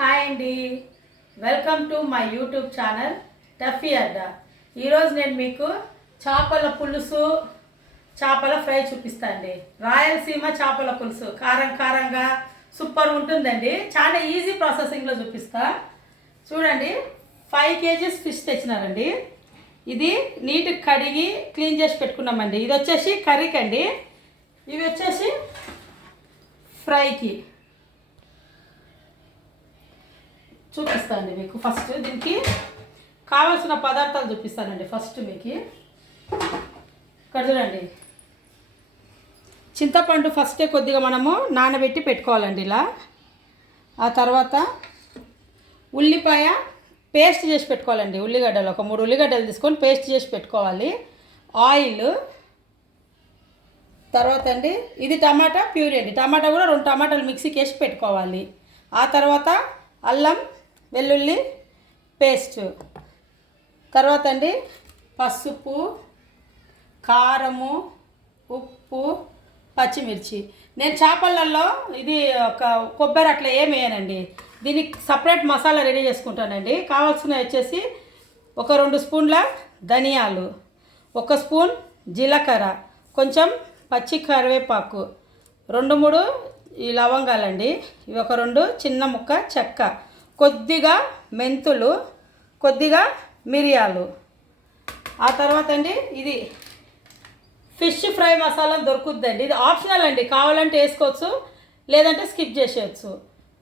Hi అండి, welcome to my YouTube channel టఫీ అడ్డా. ఈరోజు నేను మీకు చేపల పులుసు, చేపల ఫ్రై చూపిస్తాండి. రాయలసీమ చేపల పులుసు కారం కారంగా సూపర్ ఉంటుందండి. చాలా ఈజీ ప్రాసెసింగ్లో చూపిస్తా. చూడండి, 5 kgs ఫిష్ తెచ్చినారండి. ఇది నీట్గా కడిగి క్లీన్ చేసి పెట్టుకున్నామండి. ఇది వచ్చేసి కర్రీకి అండి, ఇవి వచ్చేసి ఫ్రైకి. చూపిస్తానండి మీకు. ఫస్ట్ దీనికి కావాల్సిన పదార్థాలు చూపిస్తానండి. ఫస్ట్ మీకు ఇక్కడ చూడండి, చింతపండు ఫస్టే కొద్దిగా మనము నానబెట్టి పెట్టుకోవాలండి ఇలా. ఆ తర్వాత ఉల్లిపాయ పేస్ట్ చేసి పెట్టుకోవాలండి. ఉల్లిగడ్డలు ఒక 3 ఉల్లిగడ్డలు తీసుకొని పేస్ట్ చేసి పెట్టుకోవాలి. ఆయిల్, తర్వాత అండి ఇది టమాటా ప్యూరీ అండి. టమాటా కూడా 2 టమాటాలు మిక్సీకి వేసి పెట్టుకోవాలి. ఆ తర్వాత అల్లం వెల్లుల్లి పేస్ట్, తర్వాత అండి పసుపు, కారము, ఉప్పు, పచ్చిమిర్చి. నేను చేపలలో ఇది ఒక కొబ్బరి అట్లా ఏమి వేయనండి. దీనికి సపరేట్ మసాలా రెడీ చేసుకుంటానండి. కావాల్సినవి వచ్చేసి ఒక 2 స్పూన్ల ధనియాలు, 1 స్పూన్ జీలకర్ర, కొంచెం పచ్చి కరివేపాకు, 2-3 ఈ లవంగాలండి, ఇవి ఒక 2 చిన్న ముక్క చెక్క, కొద్దిగా మెంతులు, కొద్దిగా మిరియాలు. ఆ తర్వాత అండి ఇది ఫిష్ ఫ్రై మసాలా దొరుకుద్దండి. ఇది ఆప్షనల్ అండి, కావాలంటే వేసుకోవచ్చు, లేదంటే స్కిప్ చేసేయచ్చు.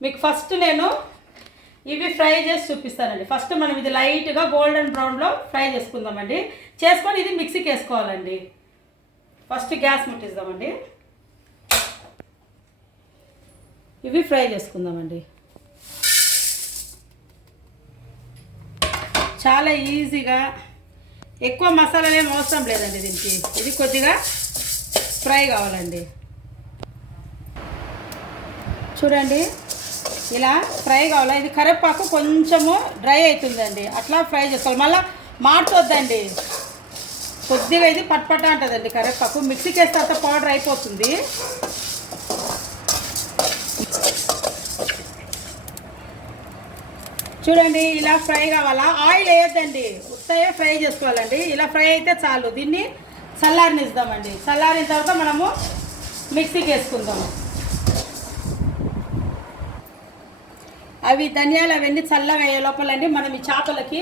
మీకు ఫస్ట్ నేను ఇవి ఫ్రై చేసి చూపిస్తానండి. ఫస్ట్ మనం ఇది లైట్గా గోల్డెన్ బ్రౌన్లో ఫ్రై చేసుకుందామండి. చేసుకొని ఇది మిక్సీకి వేసుకోవాలండి. ఫస్ట్ గ్యాస్ ముట్టిద్దామండి. ఇవి ఫ్రై చేసుకుందామండి. చాలా ఈజీగా, ఎక్కువ మసాలాలు ఏం అవసరం లేదండి దీనికి. ఇది కొద్దిగా ఫ్రై కావాలండి. చూడండి, ఇలా ఫ్రై కావాలి. ఇది కరివేపాకు కొంచెము డ్రై అవుతుందండి, అట్లా ఫ్రై చేసుకోవాలి. మళ్ళీ మాడుతొద్దండి, కొద్దిగా ఇది పట్పట అంటుందండి కరివేపాకు. మిక్సీకి వేస్తే అంత పౌడర్ అయిపోతుంది. చూడండి, ఇలా ఫ్రై కావాలా. ఆయిల్ వేయొద్దండి, ఉత్తయే ఫ్రై చేసుకోవాలండి. ఇలా ఫ్రై అయితే చాలు. దీన్ని చల్లారనిద్దామండి. చల్లారిన తర్వాత మనము మిక్సీకి వేసుకుందాము. అవి ధనియాలు అవన్నీ చల్లగా అయ్యే లోపలండి మనం ఈ చేపలకి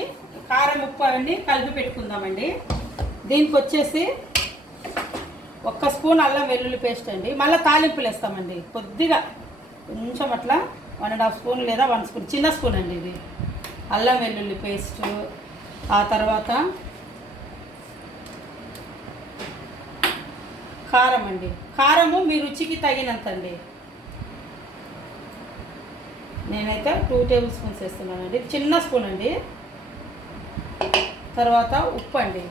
కారం, ఉప్పు అవన్నీ కలిపి పెట్టుకుందామండి. దీనికి వచ్చేసి 1 స్పూన్ అల్లం వెల్లుల్లి పేస్ట్ అండి. మళ్ళీ తాలింపులు వేస్తామండి. కొద్దిగా కొంచెం అట్లా 1.5 స్పూన్ లేదా 1 స్పూన్, చిన్న స్పూన్ అండి ఇది అల్లం వెల్లుల్లి పేస్ట్. ఆ తర్వాత కారం అండి. కారము మీ రుచికి తగినంత అండి. నేనైతే 2 టేబుల్ స్పూన్స్ వేస్తున్నానండి, చిన్న స్పూన్ అండి. తర్వాత ఉప్పు అండి,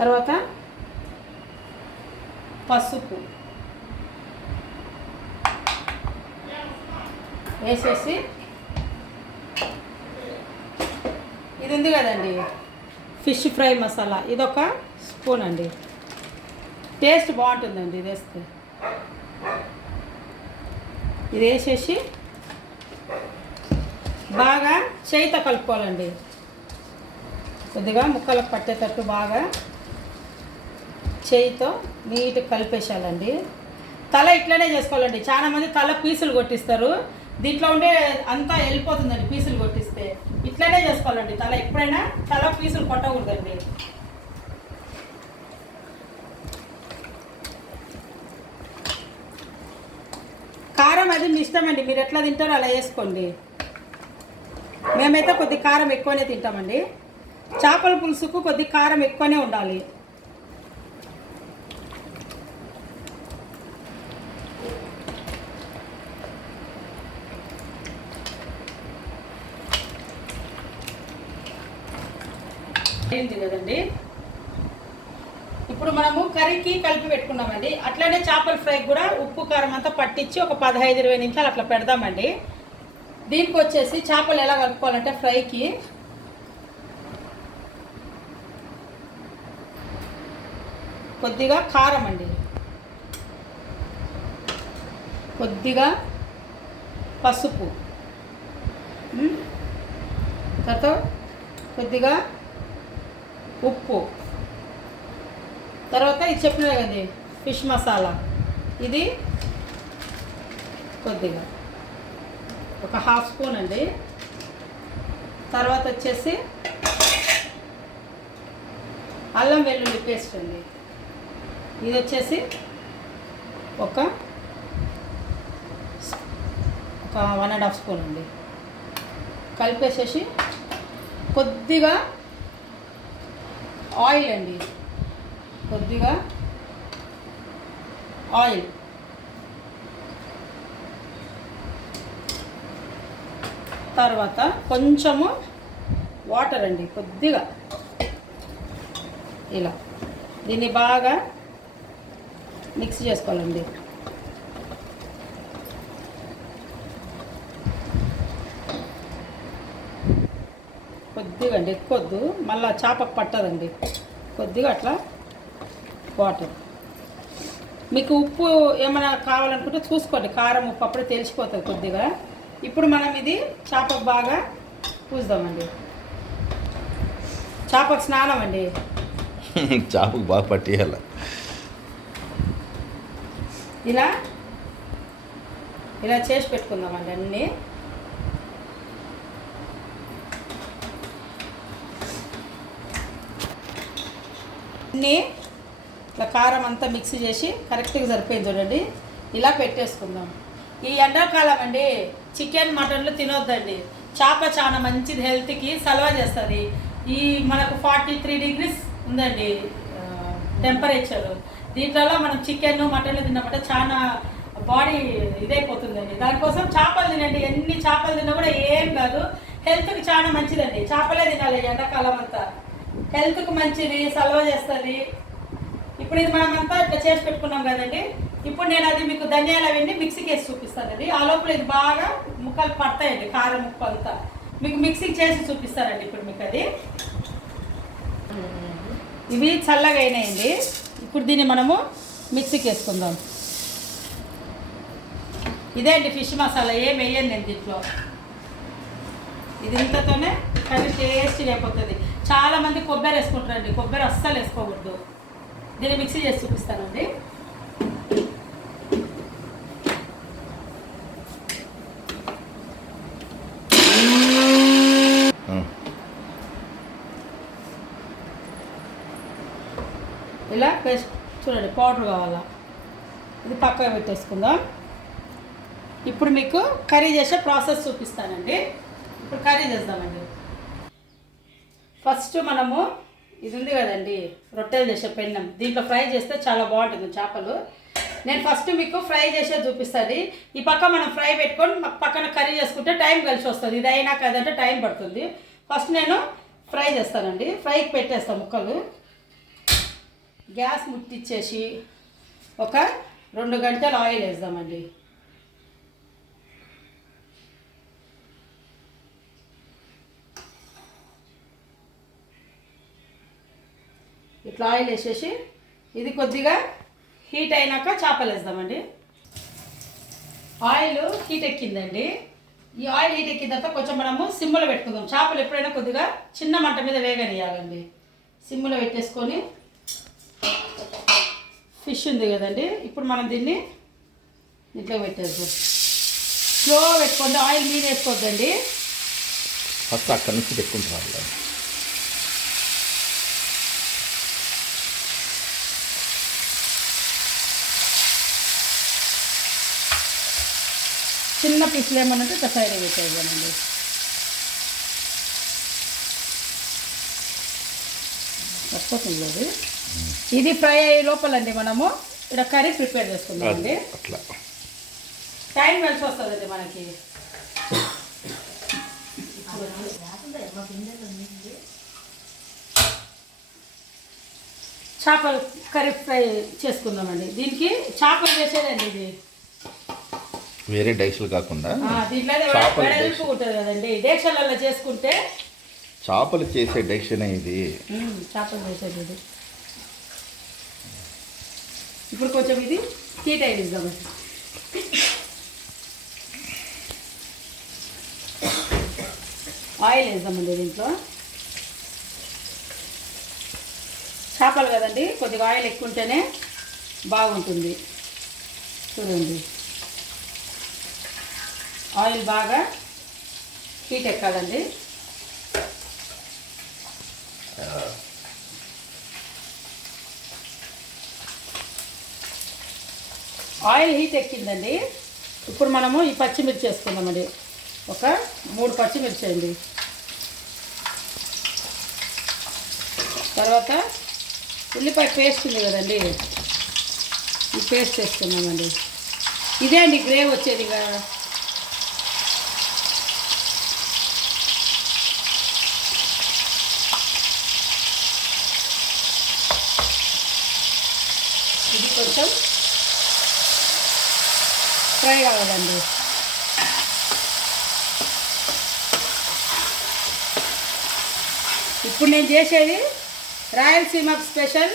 తర్వాత పసుపు వేసేసి, ఇది ఉంది కదండి ఫిష్ ఫ్రై మసాలా, ఇదొక స్పూన్ అండి. టేస్ట్ బాగుంటుందండి ఇది వేస్తే. ఇది వేసేసి బాగా చేయితో కలుపుకోవాలండి. కొద్దిగా ముక్కలకు పట్టేటట్టు బాగా చేయితో నీట్గా కలిపేసాలండి. తల ఇట్లనే చేసుకోవాలండి. చాలామంది తల పీసులు కొట్టిస్తారు, దీంట్లో ఉండే అంతా వెళ్ళిపోతుందండి పీసులు కొట్టిస్తే. ఇట్లనే చేసుకోవాలండి తల. ఎప్పుడైనా తల పీసులు కొట్టకూడదండి. కారం అది మీ ఇష్టం అండి, మీరు ఎట్లా తింటారో అలా వేసుకోండి. మేమైతే కొద్ది కారం ఎక్కువనే తింటామండి. చేపల పులుసుకు కొద్ది కారం ఎక్కువనే ఉండాలి. ఏంటి కదండి, ఇప్పుడు మనము కర్రీకి కలిపి పెట్టుకున్నామండి. అట్లనే చేపల ఫ్రై కూడా ఉప్పు కారం అంతా పట్టించి ఒక 15-20 నిమిషాలు అట్లా పెడదామండి. దీనికి వచ్చేసి చేపలు ఎలా కలుపుకోవాలంటే ఫ్రైకి కొద్దిగా కారం అండి, కొద్దిగా పసుపు, తర్వాత కొద్దిగా ఉప్పు, తర్వాత ఇది చెప్పినా కదండి ఫిష్ మసాలా, ఇది కొద్దిగా ఒక హాఫ్ స్పూన్ అండి. తర్వాత వచ్చేసి అల్లం వెల్లుల్లి పేస్ట్ అండి, ఇది వచ్చేసి ఒక 1.5 స్పూన్ అండి. కలిపేసేసి కొద్దిగా ఆయిల్ అండి, కొద్దిగా ఆయిల్, తర్వాత కొంచెము వాటర్ అండి, కొద్దిగా ఇలా దీన్ని బాగా మిక్స్ చేసుకోవాలండి. కొద్దిగా అండి, ఎక్కువద్దు, మళ్ళీ చేపకు పట్టదండి. కొద్దిగా అట్లా వాటర్. మీకు ఉప్పు ఏమైనా కావాలనుకుంటే చూసుకోండి, కారం ఉప్పు అప్పుడే తెలిసిపోతుంది కొద్దిగా. ఇప్పుడు మనం ఇది చేపకు బాగా పూద్దామండి. చేపకు స్నానం అండి, చేపకు బాగా పట్టేయాలి. ఇలా ఇలా చేసి పెట్టుకుందామండి అన్నీ. అన్నీ ఇట్లా కారం అంతా మిక్స్ చేసి కరెక్ట్గా సరిపోయింది చూడండి. ఇలా పెట్టేసుకుందాం. ఈ ఎండాకాలం అండి చికెన్ మటన్లు తినొద్దండి. చేప చాలా మంచిది, హెల్త్కి సలవా చేస్తుంది. ఈ మనకు 43 degrees ఉందండి టెంపరేచర్. దీంట్లో మనం చికెన్ మటన్లు తిన్నామంటే చాలా బాడీ ఇదైపోతుందండి. దానికోసం చేపలు తినండి. ఎన్ని చేపలు తిన్నా కూడా ఏం కాదు, హెల్త్కి చాలా మంచిదండి. చేపలే తినాలి ఎండాకాలం అంతా, హెల్త్కి మంచిది, సలవా చేస్తుంది. ఇప్పుడు ఇది మనం అంతా ఇట్లా చేసి పెట్టుకున్నాం కదండి. ఇప్పుడు నేను అది మీకు ధనియాలు అవన్నీ మిక్సీకి వేసి చూపిస్తానండి. ఆ లోపల ఇది బాగా ముక్కలు పడతాయండి, కారం ముక్క అంతా మీకు మిక్సీకి చేసి చూపిస్తానండి. ఇప్పుడు మీకు అది ఇవి చల్లగా అయినాయండి. ఇప్పుడు దీన్ని మనము మిక్సీకి వేసుకుందాం. ఇదే అండి ఫిష్ మసాలా, ఏం వేయండి నేను దీంట్లో. ఇది ఇంతతోనే కర్రీ టేస్టీ అయిపోతుంది. చాలామంది కొబ్బరి వేసుకుంటారండి, కొబ్బరి అస్సలు వేసుకోకూడదు. దీన్ని మిక్సీ చేసి చూపిస్తానండి. ఇలా పేస్ట్ చూడండి, పౌడర్ కావాలా. ఇది పక్కన పెట్టేసుకుందాం. ఇప్పుడు మీకు కర్రీ చేసే ప్రాసెస్ చూపిస్తానండి. ఇప్పుడు కర్రీ చేద్దామండి. ఫస్ట్ మనము ఇది ఉంది కదండి రొట్టెలు చేసే పెన్నం, దీంట్లో ఫ్రై చేస్తే చాలా బాగుంటుంది చేపలు. నేను ఫస్ట్ మీకు ఫ్రై చేసే చూపిస్తుంది. ఈ పక్క మనం ఫ్రై పెట్టుకొని పక్కన కర్రీ చేసుకుంటే టైం కలిసి వస్తుంది. ఇది అయినా కదంటే టైం పడుతుంది. ఫస్ట్ నేను ఫ్రై చేస్తానండి. ఫ్రైకి పెట్టేస్తాను ముక్కలు. గ్యాస్ ముట్టించేసి ఒక 2 గంటలు ఆయిల్ వేద్దామండి. ఇట్లా ఆయిల్ వేసేసి ఇది కొద్దిగా హీట్ అయినాక చేపలు వేద్దామండి. Oil heat ఎక్కిందండి. ఈ ఆయిల్ హీట్ ఎక్కిన తర్వాత కొంచెం మనము సిమ్లో పెట్టుకుందాం. చేపలు ఎప్పుడైనా కొద్దిగా చిన్న మంట మీద వేగనియాలండి. సిమ్లో పెట్టేసుకొని ఫిష్ ఉంది కదండి, ఇప్పుడు మనం దీన్ని ఇట్లా పెట్టేద్దాం. స్లో పెట్టుకోండి, ఆయిల్ మీద వేసుకోవద్దండి. ఫస్ట్ అక్కడి నుంచి పెట్టుకుంటారు. చిన్న పీసులు ఏమన్నా ఇట్లా సైడ్ పెట్టేద్దామండి. సరిపోతుంది అది. ఇది ఫ్రై అయ్యే లోపలండి మనము ఇక్కడ కర్రీ ప్రిపేర్ చేసుకుందామండి. అట్లా టైం కలిసి వస్తుందండి మనకి. చేపలు కర్రీ ఫ్రై చేసుకుందామండి. దీనికి చేపలు చేసేదండి ఇది, వేరే డైషలు కాకుండా దీంట్లో వెడల్పు ఉంటుంది కదండి. డేక్షలలో చేసుకుంటే చేపలు చేసే డైషన్ ఇది, చేపలు చేసేది ఇది. ఇప్పుడు కొంచెం ఇది హీట్ అయిద్దామండి. ఆయిల్ వేద్దామండి దీంట్లో. చేపలు కదండి, కొద్దిగా ఆయిల్ ఎక్కువ ఉంటేనే బాగుంటుంది. చూడండి, ఆయిల్ బాగా హీట్ ఎక్కాలండి. ఆయిల్ హీట్ ఎక్కిందండి. ఇప్పుడు మనము ఈ పచ్చిమిర్చి వేసుకుందామండి. ఒక 3 పచ్చిమిర్చి అండి. తర్వాత ఉల్లిపాయ పేస్ట్ ఉంది కదండి, ఈ పేస్ట్ వేసుకున్నామండి. ఇదే అండి గ్రేవీ వచ్చేది. ఇది కొంచెం ఫ్రై కావాలండి. ఇప్పుడు నేను చేసేది రాయలసీమ స్పెషల్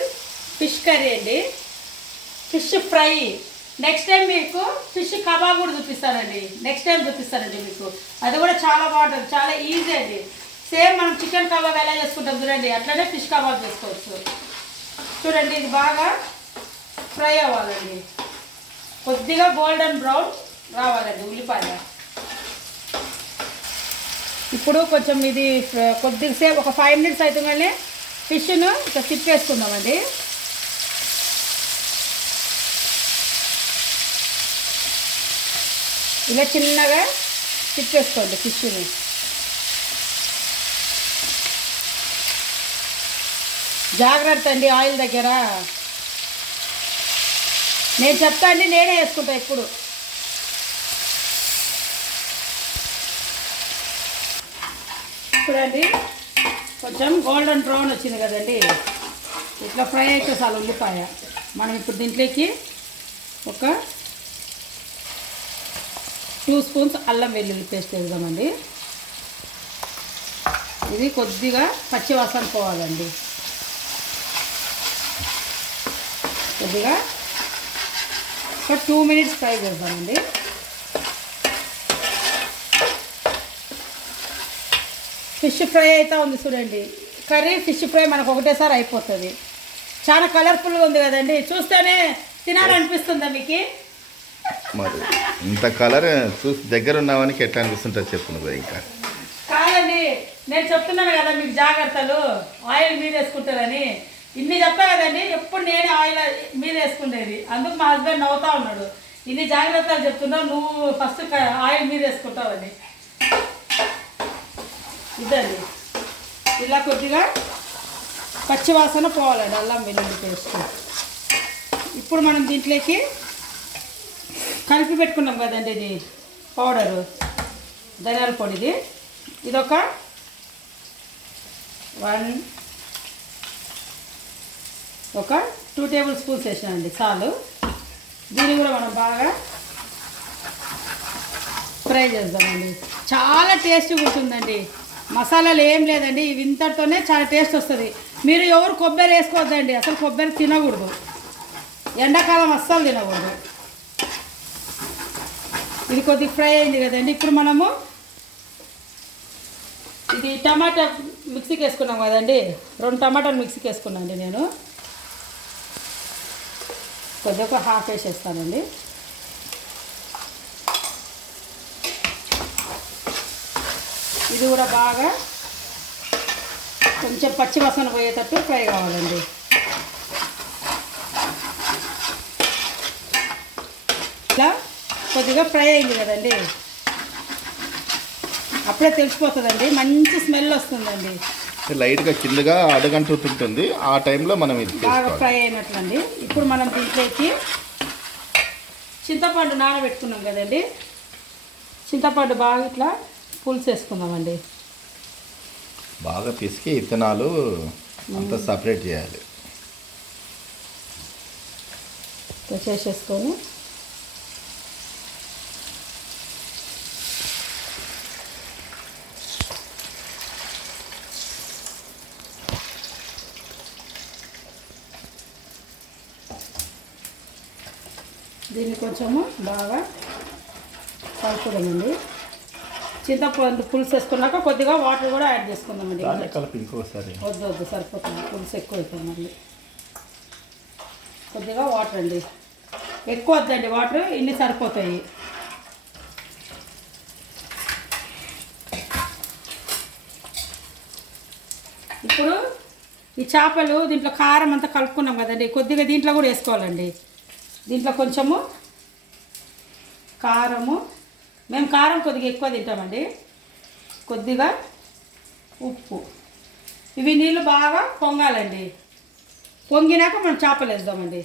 ఫిష్ కర్రీ అండి, ఫిష్ ఫ్రై. నెక్స్ట్ టైం మీకు ఫిష్ కబాబ్ కూడా చూపిస్తానండి. నెక్స్ట్ టైం చూపిస్తానండి మీకు. అది కూడా చాలా బాగుంటుంది, చాలా ఈజీ అండి. సేమ్ మనం చికెన్ కబాబ్ ఎలా చేసుకుంటాం చూడండి, అట్లనే ఫిష్ కబాబ్ చేసుకోవచ్చు. చూడండి, ఇది బాగా ఫ్రై అవ్వాలండి. కొద్దిగా గోల్డెన్ బ్రౌన్ రావాలండి ఉల్లిపాయ. ఇప్పుడు కొంచెం ఇది కొద్దిసేపు ఒక 5 minutes అవుతుందనే ఫిష్ను ఇట్లా తిప్పేసుకుందామండి. ఇలా చిన్నగా తిప్పేసుకోండి ఫిష్ని. జాగ్రత్త అండి ఆయిల్ దగ్గర. నేను చెప్తా అండి, నేనే వేసుకుంటా ఇప్పుడు. చూడండి, కొంచెం గోల్డెన్ బ్రౌన్ వచ్చింది కదండి, ఇట్లా ఫ్రై అయితే చాలు ఉల్లిపాయ. మనం ఇప్పుడు దీంట్లోకి ఒక 2 స్పూన్స్ అల్లం వెల్లుల్లి పేస్ట్ వేద్దామండి. ఇది కొద్దిగా పచ్చి వాసన పోవాలండి. కొద్దిగా ఒక 2 minutes ఫ్రై చేద్దామండి. ఫిష్ ఫ్రై అయితే ఉంది చూడండి. కర్రీ ఫిష్ ఫ్రై మనకు ఒకటేసారి అయిపోతుంది. చాలా కలర్ఫుల్గా ఉంది కదండి, చూస్తేనే తినాలనిపిస్తుందా మీకు? మరి ఇంత కలర్ చూసి దగ్గర ఉన్నామని ఎట్లా అనిపిస్తుంటుంది చెప్పు నువ్వు. ఇంకా కాదండి, నేను చెప్తున్నాను కదా మీకు జాగ్రత్తలు, ఆయిల్ మీద వేసుకుంటారని. ఇన్ని చెప్పా కదండి, ఎప్పుడు నేనే ఆయిల్ మీద వేసుకునేది. అందుకు మా హస్బెండ్ నవ్వుతా ఉన్నాడు, ఇన్ని జాగ్రత్తలు చెప్తున్నావు నువ్వు, ఫస్ట్ ఆయిల్ మీద వేసుకుంటావని. ఇదండి, ఇలా కొద్దిగా పచ్చివాసన పోవాలండి అల్లం వెల్లుల్లి పేస్ట్. ఇప్పుడు మనం దీంట్లోకి కలిపి పెట్టుకున్నాం కదండి, ఇది పౌడరు, ధనియాల పొడిది. ఇదొక 2 టేబుల్ స్పూన్స్ వేసానండి, చాలు. దీన్ని కూడా మనం బాగా ఫ్రై చేద్దామండి. చాలా టేస్టీగా ఉంటుందండి. మసాలాలు ఏం లేదండి, ఇవి ఇంతటితోనే చాలా టేస్ట్ వస్తుంది. మీరు ఎవరు కొబ్బరి వేసుకోవద్దండి, అసలు కొబ్బరి తినకూడదు, ఎండాకాలం అస్సలు తినకూడదు. ఇది కొద్దిగా ఫ్రై అయింది కదండి. ఇప్పుడు మనము ఇది టమాటా మిక్సీకి వేసుకున్నాం కదండి, 2 టమాటాలు మిక్సీకి వేసుకున్నాండి నేను. కొద్దిగా ఒక హాఫ్ వేసేస్తానండి. ఇది కూడా బాగా కొంచెం పచ్చి వాసన పోయేటట్టు ఫ్రై కావాలండి. ఇలా కొద్దిగా ఫ్రై అయింది కదండి, అప్పుడే తెలిసిపోతుందండి, మంచి స్మెల్ వస్తుందండి. లైట్గా కిందగా అడగంటుంటుంది, ఆ టైంలో మనం ఇది బాగా ఫ్రై అయినట్లండి. ఇప్పుడు మనం దీంట్లోకి చింతపండు నానబెట్టుకున్నాం కదండి, చింతపండు బాగా ఇట్లా పులుసు వేసుకుందామండి. బాగా పిసికి ఇత్తనాలు అంతా సపరేట్ చేయాలి. చేసేసుకొని దీన్ని కొంచెము బాగా కలుపుదామండి. చింతపండు పులుసు వేసుకున్నాక కొద్దిగా వాటర్ కూడా యాడ్ చేసుకుందామండి. కలిపి ఇంకోసారి వద్దు సరిపోతుంది, పులుసు ఎక్కువ అవుతుంది. మళ్ళీ కొద్దిగా వాటర్ అండి, ఎక్కువ వద్దండి వాటర్, ఇన్ని సరిపోతాయి. ఇప్పుడు ఈ చేపలు దీంట్లో కారం అంతా కలుపుకున్నాం కదండి, కొద్దిగా దీంట్లో కూడా వేసుకోవాలండి. దీంట్లో కొంచెము కారము, మేము కారం కొద్దిగా ఎక్కువ తింటామండి, కొద్దిగా ఉప్పు. ఇవి నీళ్ళు బాగా పొంగాలండి, పొంగినాక మనం చేపలు వేద్దామండి.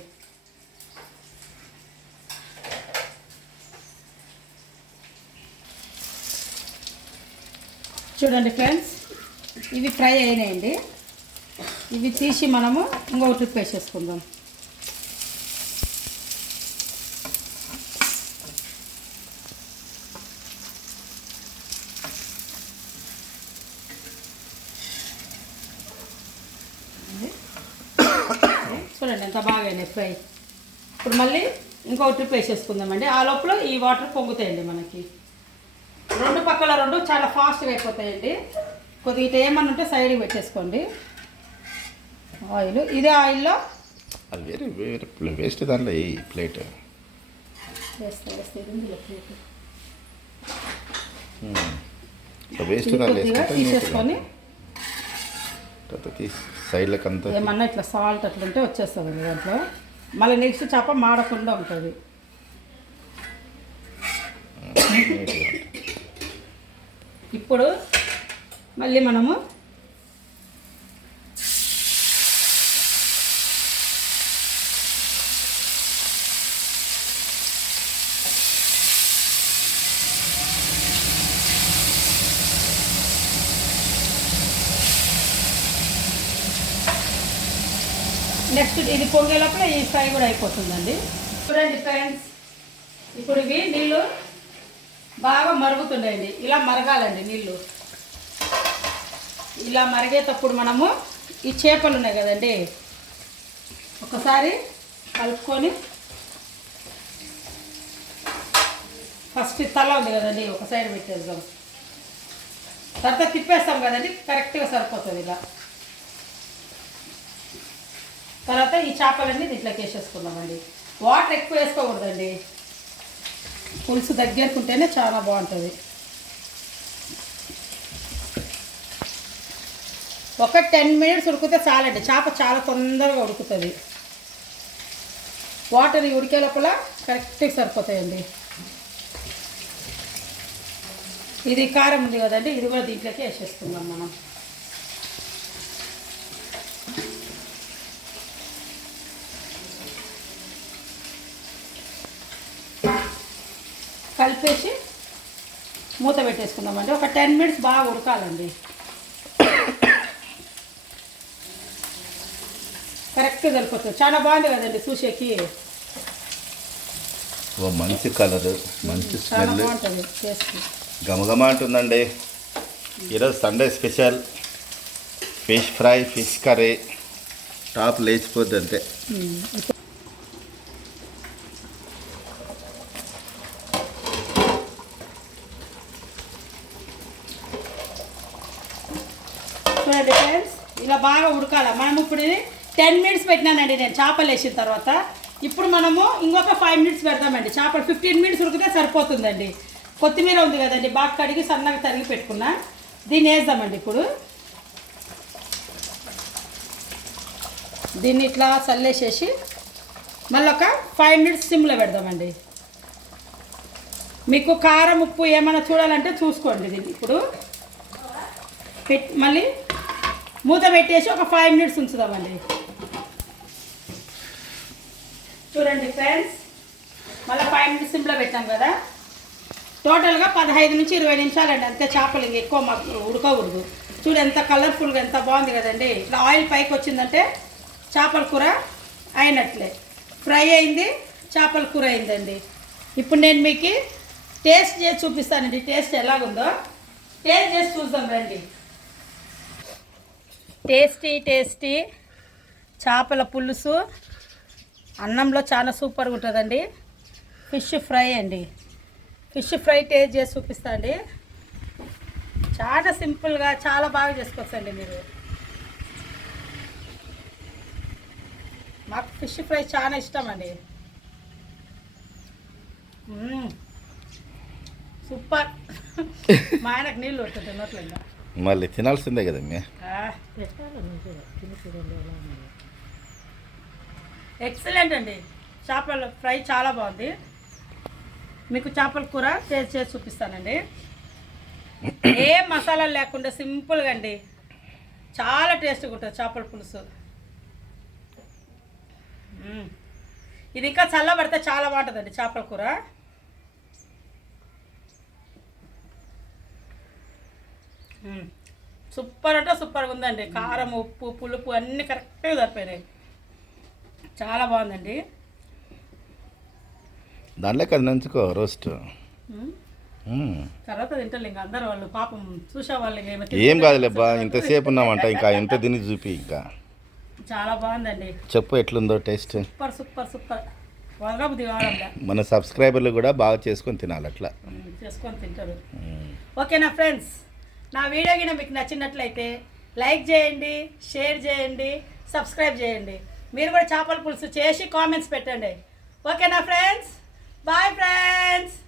చూడండి ఫ్రెండ్స్, ఇవి ఫ్రై అయినాయండి. ఇవి తీసి మనము ఇంకొక ట్రిప్ వేసేసుకుందాం. చూడండి ఎంత బాగా అయినాయి ఫ్రై. ఇప్పుడు మళ్ళీ ఇంకొక ట్రిప్ వేసేసుకుందామండి. ఆ లోపల ఈ వాటర్ పొంగుతాయండి మనకి. రెండు పక్కల రెండు చాలా ఫాస్ట్గా అయిపోతాయండి. కొద్దిగా ఇటు ఏమన్నా ఉంటే సైడ్కి పెట్టేసుకోండి. ఆయిల్, ఇదే ఆయిల్లో అది వేరే వేరే వేస్ట్ దాంట్లో ఈ ప్లేట్ వేస్తే వేస్ట్ దాంట్లో తీసేసుకొని సైడ్లకు అంతా ఏమన్నా ఇట్లా సాల్ట్ అట్లుంటే వచ్చేస్తుంది దాంట్లో. మళ్ళీ నెక్స్ట్ చేప మాడకుండా ఉంటుంది. ఇప్పుడు మళ్ళీ మనము నెక్స్ట్ ఇది పొంగే లోపల ఈ ఫ్రై కూడా అయిపోతుందండి. చూడండి ఫ్రెండ్స్, ఇప్పుడు ఇవి నీళ్ళు బాగా మరుగుతున్నాయండి. ఇలా మరగాలండి నీళ్ళు. ఇలా మరిగేటప్పుడు మనము ఈ చేపలు ఉన్నాయి కదండి, ఒకసారి కలుపుకొని ఫస్ట్ తల ఉంది కదండి ఒక సైడ్ పెట్టేద్దాం. తర్వాత తిప్పేస్తాం కదండి, కరెక్ట్గా సరిపోతుంది ఇలా. తర్వాత ఈ చేపలన్నీ దీంట్లోకి వేసేసుకుందామండి. వాటర్ ఎక్కువ వేసుకోకూడదండి, పులుసు దగ్గరకుంటేనే చాలా బాగుంటుంది. ఒక 10 minutes ఉడికితే చాలండి. చేప చాలా తొందరగా ఉడుకుతుంది. వాటర్ ఉడికే లోపల కరెక్ట్గా సరిపోతాయండి. ఇది కారం ఉంది కదండి, ఇది కూడా దీంట్లోకి వేసేసుకుందాం మనం. కలిపేసి మూత పెట్టేసుకుందామండి. ఒక 10 minutes బాగా ఉడకాలండి. కరెక్ట్గా సరిపోతుంది. చాలా బాగుంది కదండి చూసేకి. మంచి కలర్, మంచి చాలా స్మెల్, బాగుంటుంది టేస్ట్. గమగమ అంటుందండి. ఈరోజు Sunday special fish fry, fish curry. Top లేచిపోద్ది అంతే. చూడండి ఫ్రెండ్స్, ఇలా బాగా ఉడకాల. మనం ఇప్పుడు ఇది 10 minutes పెట్టినానండి నేను చేపలు వేసిన తర్వాత. ఇప్పుడు మనము ఇంకొక 5 minutes పెడతామండి. చేపలు 15 minutes ఉడికితే సరిపోతుందండి. కొత్తిమీర ఉంది కదండి, బాగా కడిగి సన్నగా తరిగి పెట్టుకున్నా, దీన్ని వేద్దామండి. ఇప్పుడు దీన్ని ఇట్లా చల్లేసేసి మళ్ళీ ఒక 5 minutes సిమ్లో పెడదామండి. మీకు కారం ఉప్పు ఏమైనా చూడాలంటే చూసుకోండి. దీన్ని ఇప్పుడు మళ్ళీ మూత పెట్టేసి ఒక 5 minutes ఉంచుదామండి. చూడండి ఫ్రెండ్స్, మళ్ళీ 5 minutes సిమ్లో పెట్టాం కదా. టోటల్గా 15 నుంచి 20 నిమిషాలండి అంతే. చేపలు ఇంక ఎక్కువ ఉడకకూడదు. చూడు ఎంత కలర్ఫుల్గా ఎంత బాగుంది కదండి. ఇట్లా ఆయిల్ పైకి వచ్చిందంటే చేపల కూర అయినట్లే, ఫ్రై అయింది, చేపల కూర అయిందండి. ఇప్పుడు నేను మీకు టేస్ట్ చేసి చూపిస్తానండి. టేస్ట్ ఎలాగుందో టేస్ట్ చేసి చూద్దాం రండి. టేస్టీ టేస్టీ చేపల పులుసు అన్నంలో చాలా సూపర్గా ఉంటుందండి. ఫిష్ ఫ్రై అండి. ఫిష్ ఫ్రై టేస్ట్ చేసి చూపిస్తా అండి. చాలా సింపుల్గా చాలా బాగా చేసుకోవచ్చండి మీరు. మాకు ఫిష్ ఫ్రై చాలా ఇష్టం అండి. సూపర్. మా ఆయనకు నీళ్ళు వస్తుంది నోట్లో ఇంకా. మళ్ళీ తినాల్సిందే కదమ్మా. ఎక్సలెంట్ అండి. చేపల ఫ్రై చాలా బాగుంది. మీకు చేపల కూర చేసి చూపిస్తానండి. ఏం మసాలాలు లేకుండా సింపుల్గా అండి, చాలా టేస్ట్గా ఉంటుంది చేపల పులుసు. ఇది ఇంకా చల్లబడితే చాలా బాగుంటుందండి చేపల కూర. సూపర్ అంటే సూపర్గా ఉందండి. కారం, ఉప్పు, పులుపు అన్నీ కరెక్ట్గా సరిపోయినాయి. చాలా బాగుందండి. దాంట్లో కదా నంచుకో రోస్ట్. తర్వాత తింటారు ఇంకా అందరు వాళ్ళు పాపం చూసే వాళ్ళు ఏం కాదులేబ్బా, ఇంతసేపు ఉన్నామంట, ఇంకా ఎంత తిని చూపి. ఇంకా చాలా బాగుందండి. చెప్పు ఎట్లుందో టేస్ట్. Super super super. వదలబుద్ధి కావాలండి. మన సబ్స్క్రైబర్లు కూడా బాగా చేసుకొని తినాలి, అట్లా చేసుకొని తింటారు. ఓకేనా ఫ్రెండ్స్, నా వీడియో కింద మీకు నచ్చినట్లయితే లైక్ చేయండి, షేర్ చేయండి, సబ్స్క్రైబ్ చేయండి. మీరు కూడా చేపల పులుసు చేసి కామెంట్స్ పెట్టండి. ఓకేనా ఫ్రెండ్స్, బాయ్ ఫ్రెండ్స్.